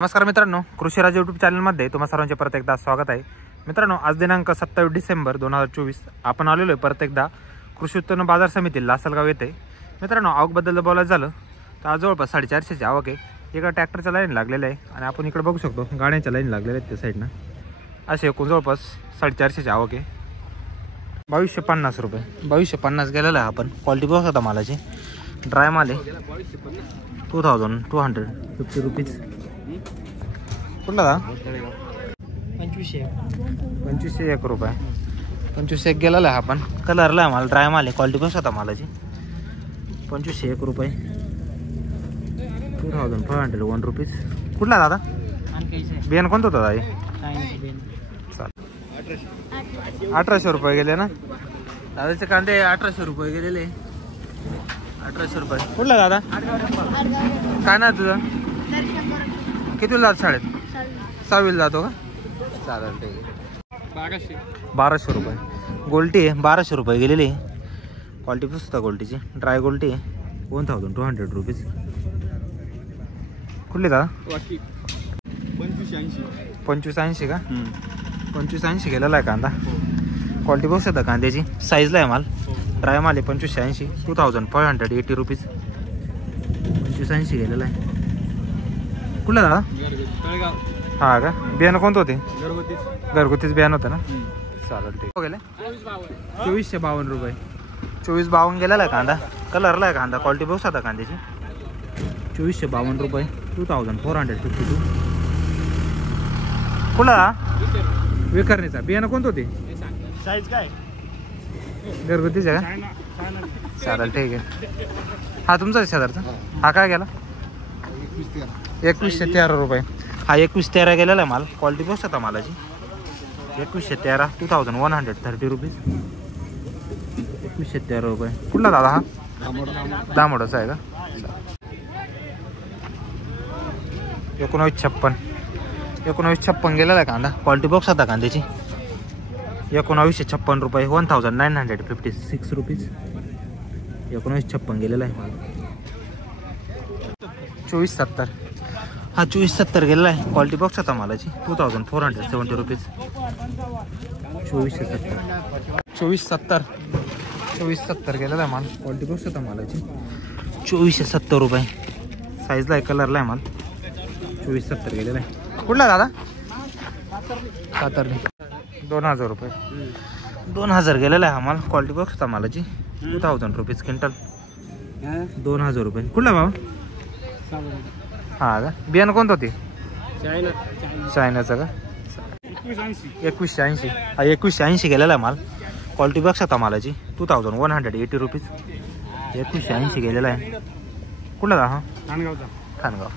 नमस्कार मित्रांनो, कृषीराज यूट्यूब चॅनलमध्ये तुम्हा सर्वांचे परत एकदा स्वागत आहे। मित्रांनो, आज दिनांक 27 डिसेंबर 2024 आपण आलेलो आहे परत एकदा कृषी उत्पन्न बाजार समिती लासलगाव येथे। मित्रांनो, आवकबद्दल बोलायचं झालं तर आज जवळपास 450ची आवक आहे। एका ट्रॅक्टरच्या लाईन लागलेलं आहे आणि आपण इकडे बघू शकतो गाड्यांच्या लाईन लागलेल्या आहेत त्या साईडनं। असे एकूण जवळपास 450ची आवक आहे। 2250 रुपये 2250 गेलेला आहे आपण। क्वालिटी बघू शकता मालाची, ड्राय माल आहे। 2250 रुपीज कुठला दा 2501 रुपये 2501 गेलेला आहे आपण। कलरला आहे माल, ड्राय माल आहे। क्वालिटी बघू शकता मालाची। 2501 रुपये 2501 रुपीज कुठला दादा बियाण कोणतं होतं दादा? 1800 रुपये गेले ना दादाचे कांदे। 1800 रुपये गेलेले, 1800 रुपये कुठला दादा? काय ना तुझं कितीला जात? शाळेत 6वीला जातो का? चालेल, ठीक आहे। 1200 रुपये गोल्टी आहे। 1200 रुपये गेलेली आहे। क्वालिटी पुसता गोल्टीची, ड्राय गोल्टी आहे। 1200 रुपीज कुठली दादा? 2580 का? 2580 गेलेला आहे कांदा। क्वालिटी बघू शकता कांद्याची, साईजला आहे माल। ड्राय माल आहे। 2580 2580 रुपीज 2580 गेलेला आहे। कुठला दादा? हा का? बियाणं कोणतं होते? घरगुतीच बियाणं होतं ना? चालेल, ठीक आहे। 2452 रुपये 2452 गेलेला आहे कांदा। कलरला आहे कांदा। क्वालिटी बघू शकता कांद्याची। 2452 रुपये 2452 कुठला? विकरणीचा बियाणं कोणतं होते? साईज काय? घरगुतीच आहे का? चालेल, ठीक आहे। हा तुमचा शेजारचा हा काय गेला? 2113 रुपये हा 2113 गेलेला आहे माल। क्वालिटी बघू शकता मालाची। 2113 2130 रुपीज 2113 रुपये कुठला दादा? हा दामोडाचा आहे का? 1956 गेलेला आहे कांदा। क्वालिटी बघू शकता कांद्याची। 1956 रुपये 1956 रुपीज 1956 गेलेला आहे माल। 2470 हा 2470 गेलेला आहे। क्वालिटी बघू शकता मालाची। 2470 रुपीज 2470 गेलेला आहे माल। क्वालिटी बघू शकता मालाची। 2470 रुपये साईजला आहे, कलरला आहे माल। 2470 गेलेला आहे। कुठला दादा? कातरणी 2000 रुपये 2000 गेलेला आहे हा माल। क्वालिटी बघू शकता मालाची। 2000 रुपीज क्विंटल 2000 रुपये कुठला भाव? हा का? बियाणं कोणतं होते? चायनाचं का? 2180 हा 2180 गेलेला आहे माल। क्वालिटी बघू शकता मालाची। 2180 रुपीज 2180 गेलेला आहे। कुठला दा? हा खानगाव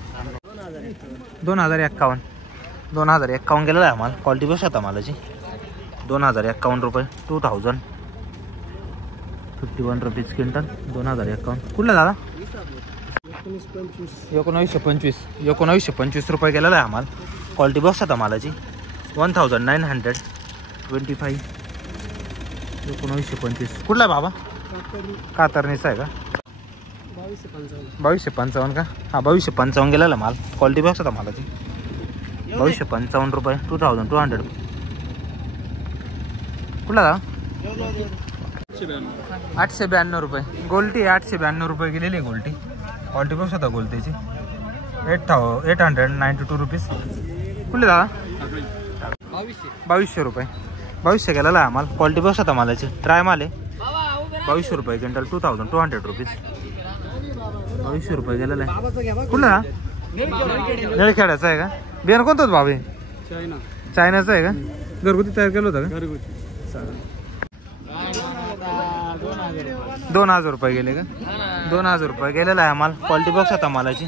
2051 गेलेला आहे माल। क्वालिटी बघू शकता मालाची। 2051 रुपये 2051 रुपीज क्विंटल 2051 कुठला दादा? 1925 रुपये गेलेला आहे माल। क्वालिटी बघू शकता मालाची। 1925 1925 कुठला बाबा? कातरणीचा आहे का? 2255 का? हा 2255 गेलेला माल। क्वालिटी बघू शकता मालाची। 2255 रुपये 2200 कुठला दा? 892 रुपये गोल्टी 892 रुपये गेलेली आहे गोल्टी। क्वालिटी बघू शकता गोल्टीची। 892 रुपीज कुठले दादा? 2200 रुपये 2200 गेलेला आहे माल। क्वालिटी बघू शकता मालाची। ड्राय माल आहे। 2200 रुपये क्विंटल 2200 रुपीज 2200 रुपये गेलेला आहे। कुठला? निळखेड्याचा आहे का? बियाणं कोणतं होतं भावे? चायनाचं आहे का? घरगुती तयार केलं होतं का? 2000 रुपये गेले का? 2000 रुपये गेलेला आहे माल। क्वालिटी बघू शकता मालाची।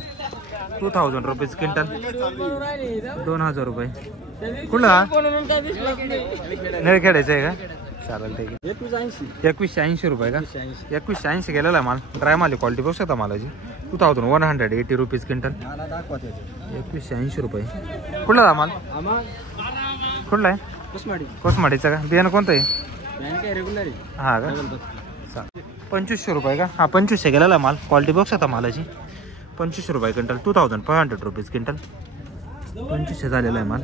2000 रुपीज क्विंटल 2000 रुपये कुठला? निळखेड्याचं आहे का? चालेल, ठीक आहे। 2180 रुपये का? 2180 गेलेला आहे माल। ड्राय माल क्वालिटी बघू शकता मालाची। 2180 रुपीज क्विंटल 2180 रुपये कुठला माल? कुठला आहे? कोसमाडीचा का? बियाणं कोणतं आहे? हा का? 2500 रुपये का? हा 2500 गेलेला माल। क्वालिटी बघू शकता मालाची। 2500 रुपये क्विंटल 2500 रुपीज क्विंटल 2500 झालेला आहे माल.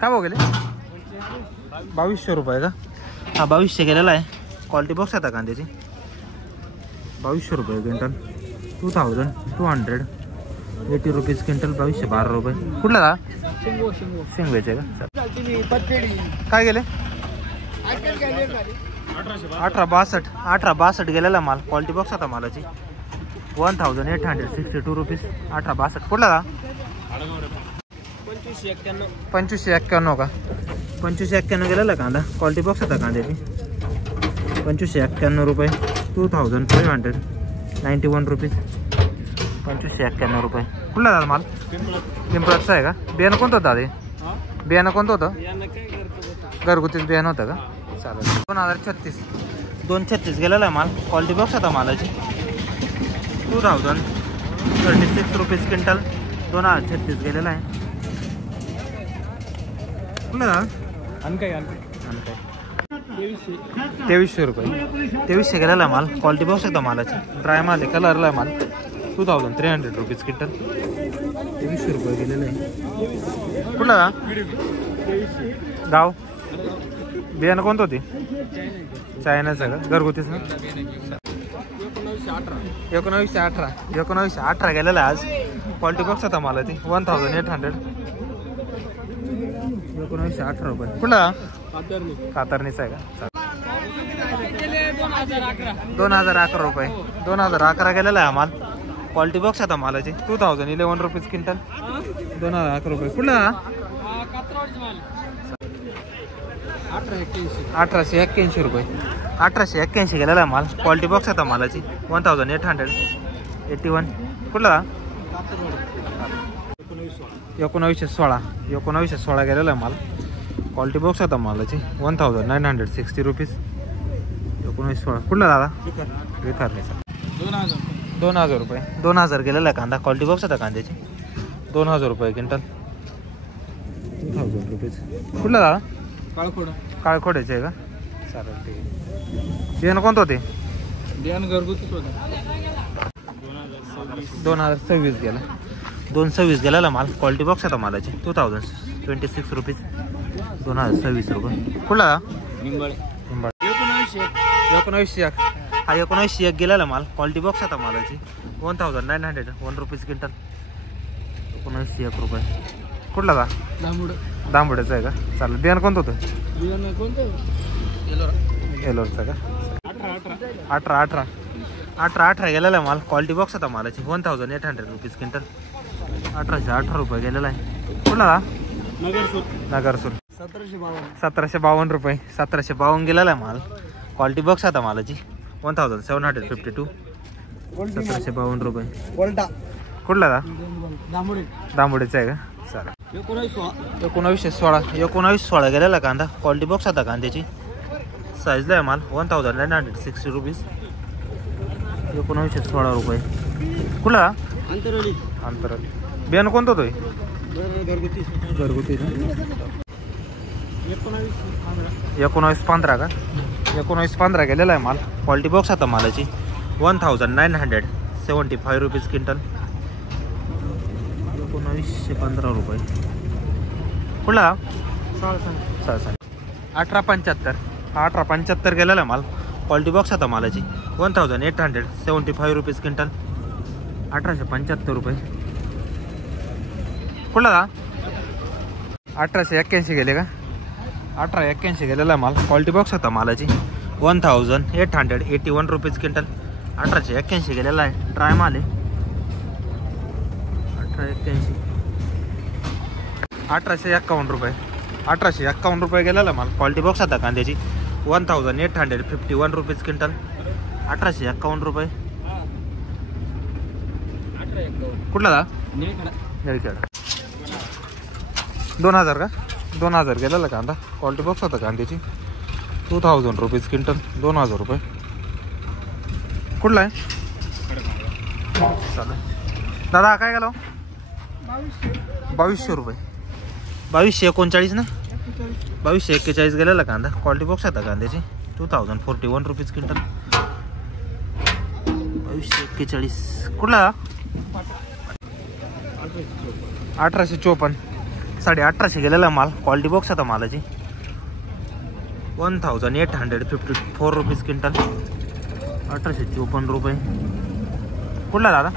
काय भाव गेले? 2200 रुपये का? हा 2200 गेलेला आहे. क्वालिटी बॉक्स आता कांद्याची 2200 रुपये क्विंटल. 2280 rupees quintal. 2212 रुपये. कुठला का? शिंगवेचे का? काय गेले? 1862 गेलेला माल. क्वालिटी बॉक्स आता मालाची 1862 रुपीज. 1862. कुठला का? 2591 का? 2591 गेलेला कांदा. क्वालिटी बॉक्स आता कांद्याची 2591 रुपये. 2591 रुपीज. 2591 रुपये. कुठला दादा माल? पिंपळाचा आहे का? बियाणं कोणतं होतं दादा? बियाणं कोणतं होतं? घरगुतीच बियाणं होतं का? चालेल. 236 गेलेला आहे माल. क्वालिटी बॉक्स आता मालाची 2036 रुपीज क्विंटल. 2036 गेलेला आहे. कुठला दादा? अनकाय 2300 रुपये. 2300 गेलेला माल. क्वालिटी बॉक्स होता मालाची. ड्राय माल आहे. कलरला आहे माल. 2300 रुपीज क्विंटल. 2300 रुपये गेलेला आहे. कुठला गाव? बियाणं कोणतं होती? चायनाचं का? घरगुतीच ना? 1918 गेलेला आज. क्वालिटी बॉक्स होता मला ती 1800. 1918 रुपये. कुठला? कातरणीचा आहे का? 2011 रुपये. 2011 गेलेला आहे माल. क्वालिटी बॉक्स आता मालाची 2011 रुपीज क्विंटल. 2011 रुपये. कुठला? 1881 रुपये. 1881 गेलेला आहे माल. क्वालिटी बॉक्स आता मालाची 1881. कुठला? 1916 गेलेला आहे माल. क्वालिटी बॉक्स आता मालाची 1960 रुपीज. 1916. कुठला दादा? विखारण्याचा 2000 रुपये. 2000 गेलेला आहे कांदा. क्वालिटी बॉक्स आता कांद्याची 2000 रुपये क्विंटल. 2000 रुपीज. कुठला दादा? काळखोड्याचे आहे का? चालेल ठीक आहे. बियाणं कोणतं होते? बियाणं घरगुतीच होतं. 2026 गेला. 2026 गेलेला माल. क्वालिटी बॉक्स आता मालाची 2026 रुपीज. 2026 रुपये. कुठला? 1901. हा 1901 गेलेला माल. क्वालिटी बॉक्स आता मालाची 1901 रुपीज क्विंटल. 1901 रुपये. कुठला का? दांबुड्याचा आहे का? चालेल. बियाणं कोणतं होतं? एलोरचा का? 18 गेलेला माल. क्वालिटी बॉक्स आता मालाची 1800 रुपीज क्विंटल. 1818 रुपये गेलेला आहे. कुठला? नगरसूर. 1752 रुपये. 1752 गेलेला आहे माल. क्वालिटी बॉक्स आता मालाची 1752. 1752 रुपये. कुठला का? दांबुड्याचा आहे का? चालेल. 1916 गेलेला कांदा. क्वालिटी बॉक्स आता कांद्याची साईजला आहे माल 1960 रुपीज. 1916 रुपये. कुठला? अंतराली. बियाणं कोणतं होतं? घरगुती. 1915 का? 1915 गेलेला आहे माल. क्वालिटी बॉक्स आता मालाची 1975 रुपीज क्विंटल. 1915 रुपये. कुठला? 1875 गेलेला आहे माल. क्वालिटी बॉक्स आता मालाची 1875 रुपीज क्विंटल. 1875 रुपये. कुठला? 1881 गेले का? 1881 गेलेला आहे माल. क्वालिटी बॉक्स आता मालाची 1881 रुपीज क्विंटल. 1881 गेलेला आहे. ड्राय माल आहे. 1851 रुपये. 1851 रुपये गेलेला माल. क्वालिटी बॉक्स आता कांद्याची 1851 रुपीज क्विंटल. 1851 रुपये. कुठला? निळखेड. 2000 का? 2000 गेलेला कांदा. क्वालिटी बॉक्स होता कांद्याची 2000 रुपीज क्विंटल. 2000 रुपये. कुठला आहे? चालेल दादा. काय गेलो? 2200 रुपये. 2239 ना? 2241 गेलेला कांदा. क्वालिटी बॉक्स आता कांद्याची 2041 रुपीज क्विंटल. 2241. कुठला? 1854 1850 गेलेला माल. क्वालिटी बॉक्स आता मालाची 1854 रुपीज क्विंटल. 1854 रुपये. कुठला दादा?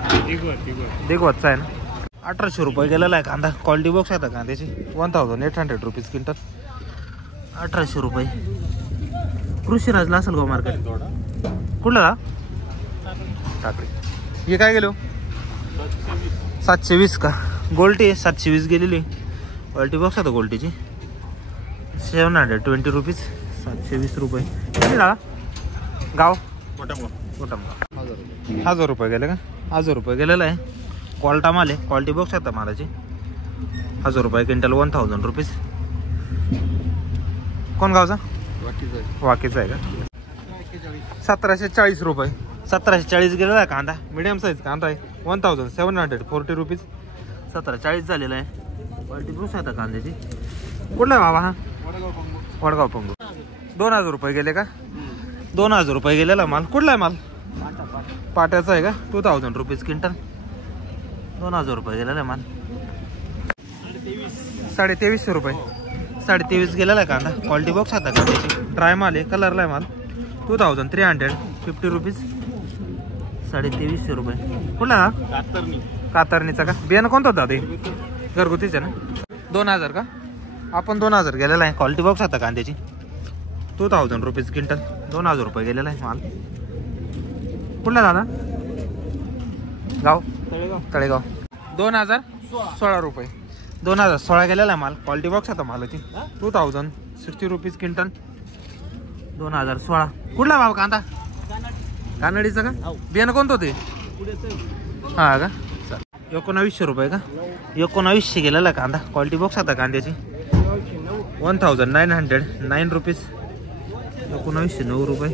दिगवतचा आहे ना. 1800 रुपये गेलेला आहे कांदा. क्वालिटी बॉक्स आता कांद्याची 1800 रुपीज क्विंटल. 1800 रुपये. कृषीराजला असेल गो मार्केट. कुठला टाकळी. हे काय गेलो? 720 का. गोल्टी 720 गेलेली. क्वालिटी बॉक्स आता गोल्टीची 720 रुपीज. 720 रुपये. किती दादा? गाव कोटमगाव. 1000 रुपये गेले का? 1000 रुपये गेलेला आहे. क्वालिटा माल आहे. क्वालिटी बॉक्स आता मालाची 1000 रुपये क्विंटल. 1000 रुपीज. कोण गावचा? वाकीचा आहे का? 1740 रुपये. 1740 गेलेला आहे कांदा. मिडियम साईज कांदा आहे. 1740 रुपीज. 1740 झालेला आहे. क्वालिटी बॉक्स आता कांद्याची. कुठला आहे बाबा हा? वडगाव पंगू. 2000 रुपये गेले का? 2000 रुपये गेलेला माल. कुठला आहे माल? पाट्याचा आहे का? 2000 रुपीज क्विंटल. 2000 रुपये गेलेला आहे माल. 2350 रुपये. 2350 गेलेला आहे कांदा. क्वालिटी बॉक्स आता कांद्याची. ड्राय माल आहे. कलरला आहे माल. 2350 रुपीज. 2350 रुपये. कुठला? कातरणीचा का? बियाणं कोणतं होतं ते? घरगुतीच आहे ना. 2000 का? आपण 2000 गेलेला आहे. क्वालिटी बॉक्स आता कांद्याची 2000 रुपीज क्विंटल. 2000 रुपये गेलेला आहे माल. कुठला दादा? गाव तळेगाव. 2016 रुपये. 2016 गेलेला आहे माल. क्वालिटी बॉक्स आता मालाची 2060 रुपीज क्विंटल. 2016. कुठला भाव कांदा? कानडीचा का? बियाणं कोणतं ते? हा का? 1900 रुपये का? 1900 गेलेला कांदा. क्वालिटी बॉक्स आता कांद्याची 1909 रुपीज. 1909 रुपये.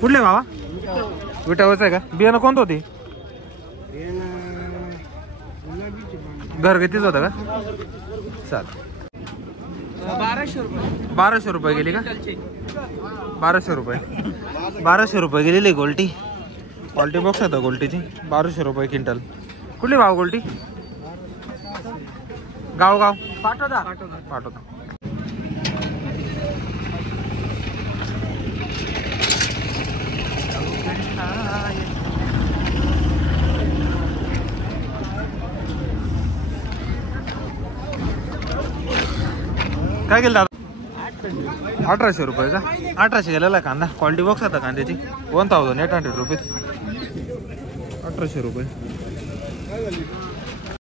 कुठले बाबा? विटावरचं आहे का? बियाणं कोणतं होते? घरगुतीच होतं का? चाल. 1200 रुपये गेली का? 1200 रुपये. 1200 रुपये गेलेली गोल्टी. क्वालिटी बॉक्स होता गोल्टीची 1200 रुपये क्विंटल. कुठली भाव गोल्टी? गाव पाठवता. काय केलं दादा? 1800 रुपये का? 1800 गेलेला कांदा. क्वालिटी बॉक्स आता कांद्याची 1800 रुपीज. 1800 रुपये.